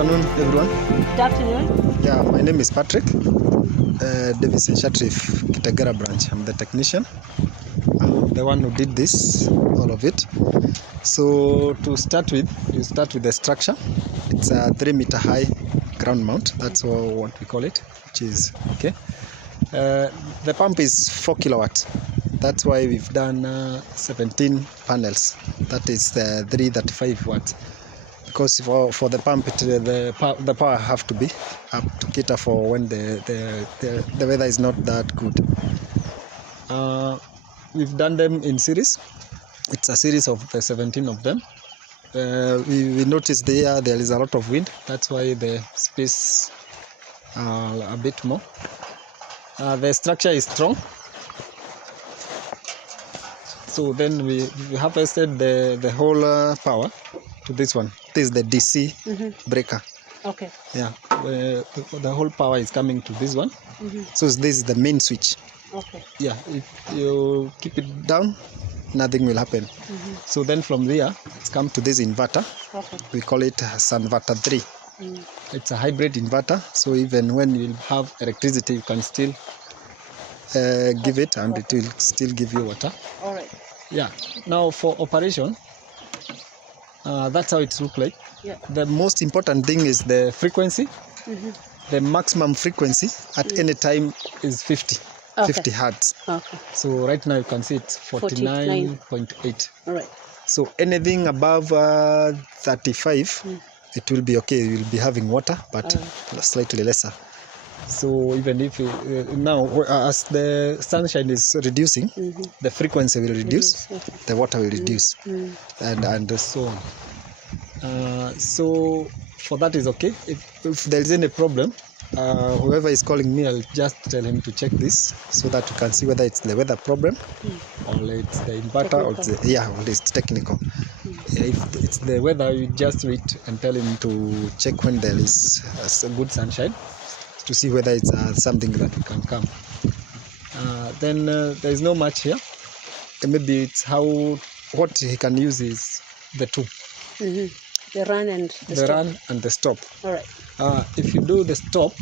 afternoon, everyone. Good afternoon. Yeah, my name is Patrick Davis Shatrif, Kitagara branch. I'm the technician. I'm the one who did this, all of it. So to start with, you start with the structure. It's a 3-meter high ground mount. That's what we call it, which is okay. The pump is 4 kilowatt. That's why we've done 17 panels. That is 335 watts. Because for the pump, the power have to be up to cater for when the weather is not that good. We've done them in series. It's a series of the 17 of them. We noticed there is a lot of wind. That's why the space a bit more. The structure is strong. So then we harvested the whole power to this one. This is the DC breaker. Okay. Yeah, the whole power is coming to this one. So this is the main switch. Okay. Yeah, if you keep it down, nothing will happen. So then from there, it's come to this inverter. Okay. We call it Sunverter 3. It's a hybrid inverter, so even when you have electricity, you can still give it and it will still give you water. All right. Yeah. Now for operation, that's how it looks like. Yeah. The most important thing is the frequency. The maximum frequency at any time is 50. Okay. 50 hertz. Okay. So right now you can see it's 49.8. All right. So anything above 35, it will be okay. You will be having water, but slightly lesser. So even if now as the sunshine is reducing, the frequency will reduce, the water will reduce, and so on. So for that is okay. If there is any problem, whoever is calling me, I'll just tell him to check this so that you can see whether it's the weather problem or it's the inverter or it's technical. If it's the weather, you just wait and tell him to check when there is a good sunshine to see whether it's something that can come. Then there is no much here. Maybe it's what he can use is the two. The run and the stop. Run and the stop. All right. If you do the stop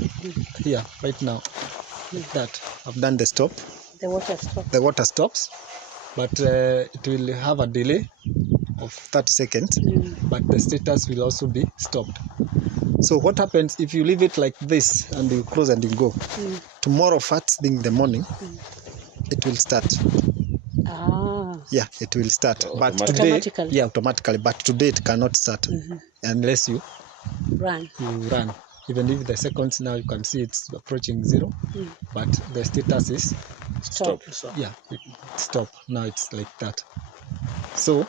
here right now, like that, I've done the stop. The water stops. The water stops, but it will have a delay of 30 seconds, but the status will also be stopped. So what happens if you leave it like this and you close and you go? Tomorrow, first thing in the morning, it will start. Yeah, it will start. But today, automatically. Automatically. But today it cannot start unless you run. Even if the seconds now you can see it's approaching 0, but the status is Stop. Yeah, stop. Now it's like that. So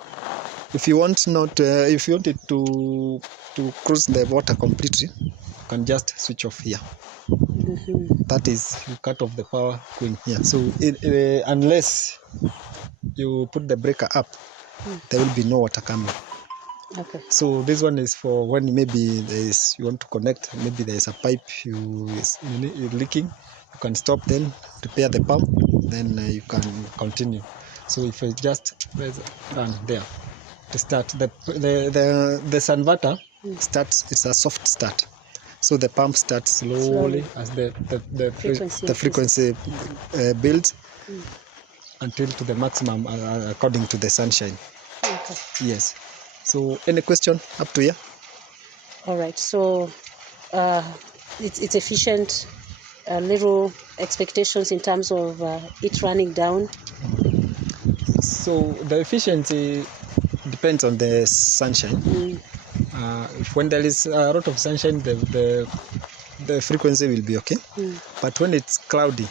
if you want it to cruise the water completely, you can just switch off here. That is, you cut off the power going here. So unless you put the breaker up, there will be no water coming. Okay. So this one is for when maybe you want to connect, maybe there is a pipe you're leaking, you can stop, then repair the pump, then you can continue. So if you just run there to start, the Sunverter starts, it's a soft start. So the pump starts slowly as the frequency builds until to the maximum according to the sunshine. Okay. Yes. So any question up to here? All right. So it's efficient. Little expectations in terms of it running down. So the efficiency depends on the sunshine. When there is a lot of sunshine, the frequency will be okay. But when it's cloudy,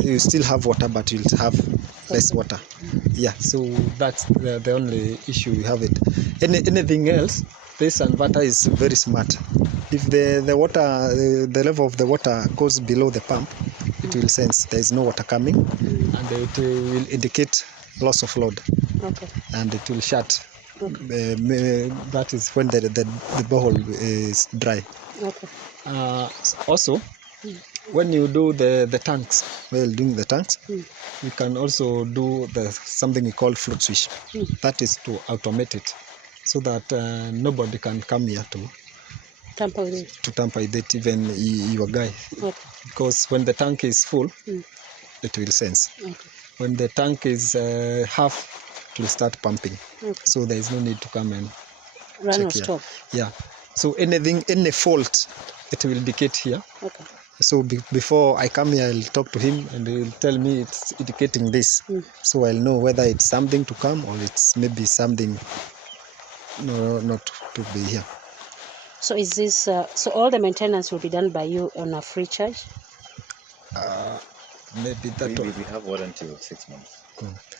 you still have water, but you'll have less water. Yeah, so that's the only issue we have it. Anything else, this inverter is very smart. If the level of the water goes below the pump, it will sense there is no water coming, and it will indicate loss of load. Okay. And it will shut. That is when the borehole is dry. Okay. Also, when you do the tanks, while doing the tanks, we can also do something we call float switch. That is to automate it, so that nobody can come here tamper with it. to tamper with it, even your guy, Okay. because when the tank is full, it will sense. Okay. When the tank is half, it will start pumping. Okay. So there is no need to come and Run check or here. stop. Yeah. So any fault, it will indicate here. Okay. So before I come here, I'll talk to him and he'll tell me it's indicating this. So I'll know whether it's something to come or it's maybe something not to be here. So is this so all the maintenance will be done by you on a free charge? Maybe that We have warranty of 6 months.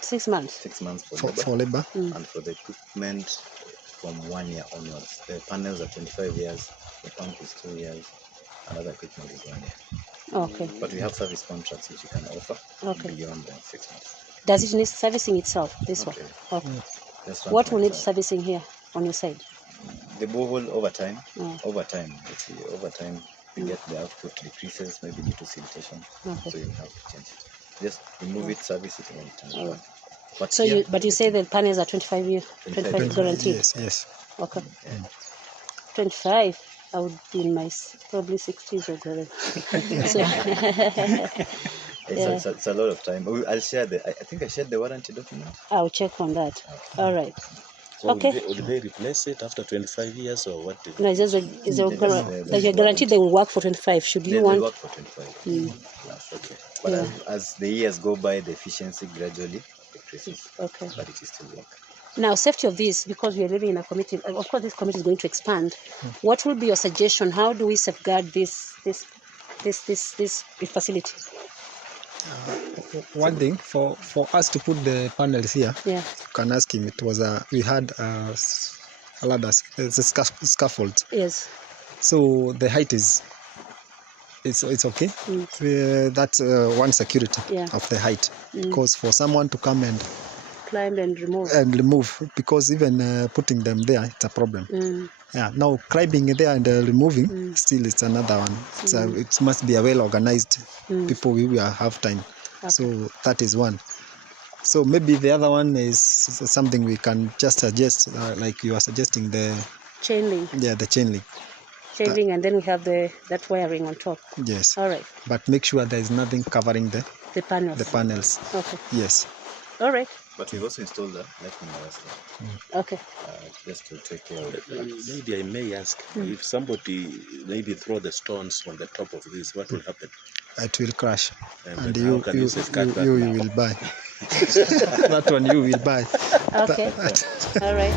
6 months. 6 months for labor. and for the equipment from 1 year onwards. The panels are 25 years, the pump is 2 years, and other equipment is 1 year. Okay. But we have service contracts which you can offer beyond the 6 months. Does it need servicing itself? This Okay. one. Okay. Just What will need transfer. servicing here on your side? The borehole over time, Mm. you get the output decreases, maybe due to siltation, Okay. so you have to change it. Just remove it, service it, and turn it Alright. back. But So here, you say the panels are 25 year, 25 guaranteed. Yes. Okay. 25. I would be in my probably 60s or greater. So, it's a lot of time. I'll share I think I shared the warranty document. I'll check on that. All right. So Okay. would they replace it after 25 years or what? No, it's just that you're guaranteed they will work for 25. Should you They want? work for 25. Okay. But Yeah. as the years go by, the efficiency gradually decreases. Okay. But it is still work. Now, safety of this, because we are living in a community, of course, this community is going to expand. What will be your suggestion? How do we safeguard this facility? One thing for us to put the panels here, Yeah. you can ask him. It was we had a ladder, it's a scaffold. Yes. So the height is it's okay. That's one security of the height, because for someone to come and Climb and remove. because even putting them there, it's a problem. Yeah. Now climbing there and removing, still it's another one. It must be a well organized. People will have time. Okay. So that is one. So maybe the other one is something we can just suggest, like you are suggesting the Chain link. Yeah, the chain link. Chain link, and then we have that wiring on top. Yes. All right. But make sure there is nothing covering the panels. panels. Okay. Yes. All right. But we've also installed that lighting arrest Okay. just to take care of it. Maybe I may ask, if somebody maybe throw the stones on the top of this, what will happen? It will crash, and how can you safeguard that you now? will buy. That one you will buy. Okay. All right.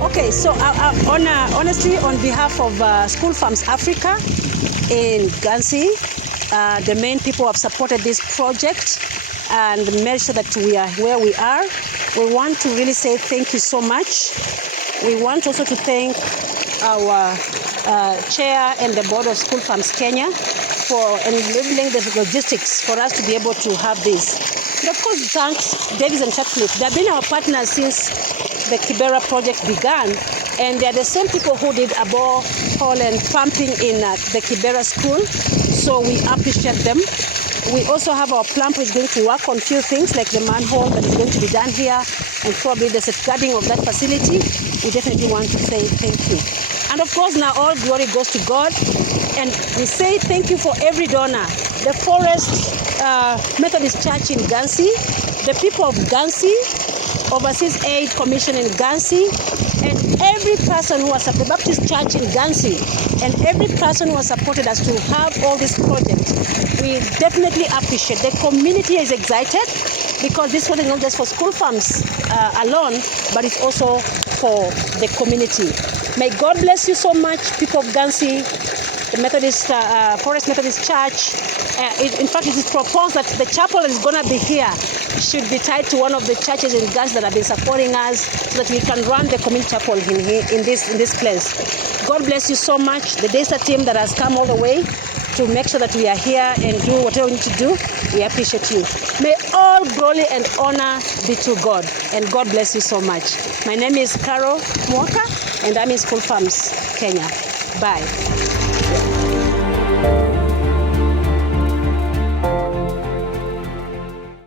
Okay, so honestly, on behalf of School Farms Africa in Gansi, the main people who have supported this project and made sure that we are where we are, we want to really say thank you so much. We want also to thank our chair and the board of School Farms Kenya for enabling the logistics for us to be able to have this. And of course, thanks Davis and Chatflip. They've been our partners since the Kibera project began, and they're the same people who did a borehole and pumping in the Kibera school, so we appreciate them. We also have our plump who is going to work on few things like the manhole that is going to be done here, and probably the safeguarding of that facility. We definitely want to say thank you. And of course, now all glory goes to God, and we say thank you for every donor. The Forest Methodist Church in Gansi, the people of Gansi, Overseas Aid Commission in Gansi, and every person who has supported the Baptist Church in Gansi, and every person who has supported us to have all this project. We definitely appreciate. The community is excited because this one is not just for School Farms alone, but it's also for the community. May God bless you so much, people of Gansi. the Methodist, Forest Methodist Church. In fact, it is proposed that the chapel that is going to be here should be tied to one of the churches in Gans that have been supporting us, so that we can run the community chapel in this place. God bless you so much. The Daystar team that has come all the way to make sure that we are here and do whatever we need to do, we appreciate you. May all glory and honor be to God, and God bless you so much. My name is Carol Mwaka, and I'm in School Farms, Kenya. Bye.